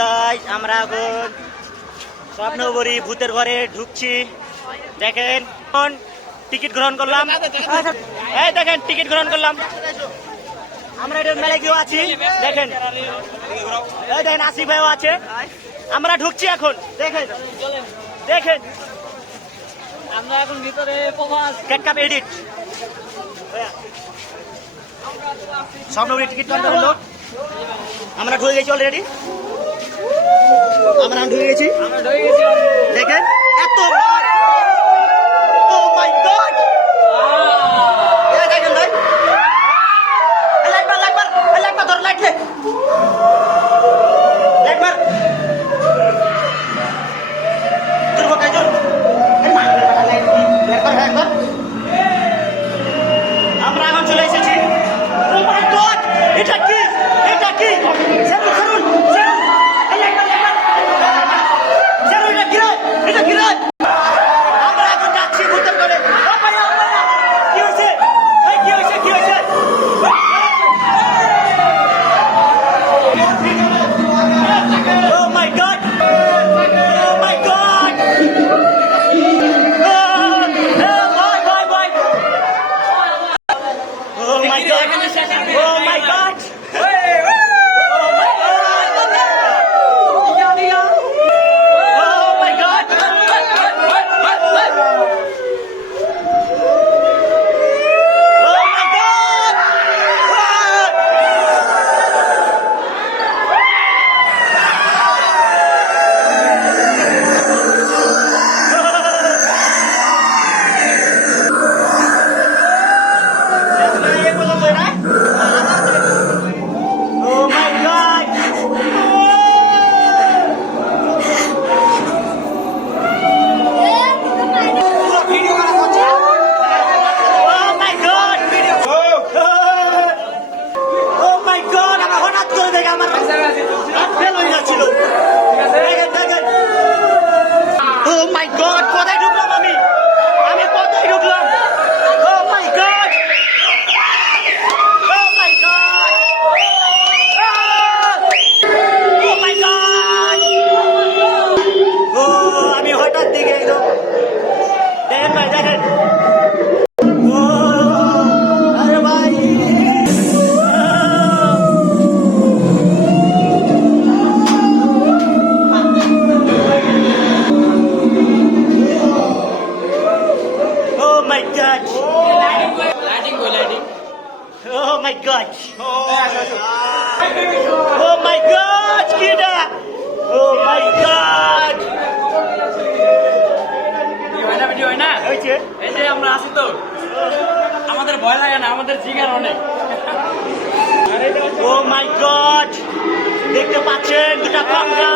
Guys, আমরা এখন স্বপ্নবরী ভূতের ঘরে ঢুকছি। দেখেন টিকিট গ্রহণ করলাম, এই দেখেন টিকিট গ্রহণ করলাম। আমরা এটার মেলায় কেউ আছি, দেখেন এই দেখেন আসিফ ভাইও আছে। আমরা ঢুকছি এখন, দেখেন দেখেন আমরা এখন ভিতরে গেট কাপ এডিট স্বপ্নবরী টিকিট কাউন্টার হলো। আমরা ঢুকে গেছি অলরেডি, আমরা ঢুকে গেছি। দেখেন এত Oh my God! দেখেন ভাই, লাইট ধর, লাইট মার তুলব কাজল। আমরা এখন চলে এসেছি। Oh my God! এটা কি? এটা কি রে? আমরা এখন যাচ্ছি ভূতের ঘরে। কি হয়েছে? কি হয়েছে? Oh my God! Oh my God! Oh my God! Oh my God! Oh my God! Oh my God! Kida! Oh my God! Video হয় না, এই যে আমরা আছি তো, আমাদের ভয় লাগে না, আমাদের জিগার অনেক। Oh my God! দেখতে পাচ্ছেন দুটা কামরা।